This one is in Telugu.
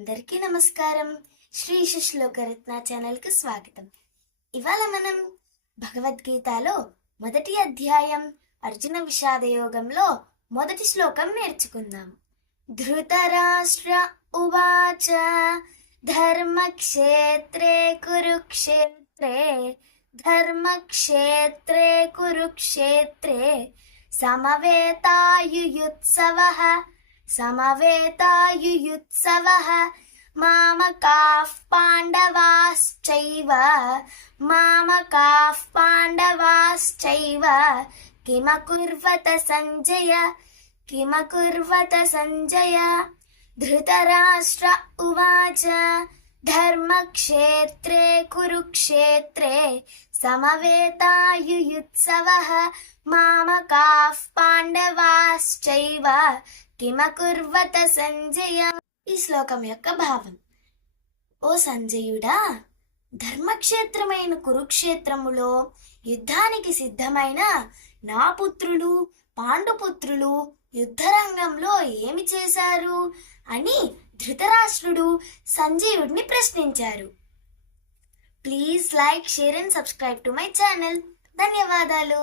అందరికీ నమస్కారం. శ్రీ శ్లోకరత్న ఛానల్కి స్వాగతం. ఇవాళ మనం భగవద్గీతలో మొదటి అధ్యాయం అర్జున విషాదయోగంలో మొదటి శ్లోకం నేర్చుకుందాం. ధృతరాష్ట్ర ఉవాచ ధర్మక్షేత్రే కురుక్షేత్రే సమవేతాయుయుత్సవః మామకాః పాండవాశ్చైవ కిమకుర్వత సంజయ ధృతరాష్ట్ర ఉవాచ ధర్మక్షేత్రే కురుక్షేత్రే సమవేతాయుయుత్సవః మామకాః పాండవాశ్చైవ కిమకుర్వత సంజయ. ఈ శ్లోకం యొక్క భావం: ఓ సంజయుడా, ధర్మక్షేత్రమైన కురుక్షేత్రములో యుద్ధానికి సిద్ధమైన నా పుత్రులు పాండుపుత్రులు యుద్ధరంగంలో ఏమి చేశారు అని ధృతరాష్ట్రుడు సంజయుడిని ప్రశ్నించారు. Please like, share and subscribe to my channel. ధన్యవాదాలు.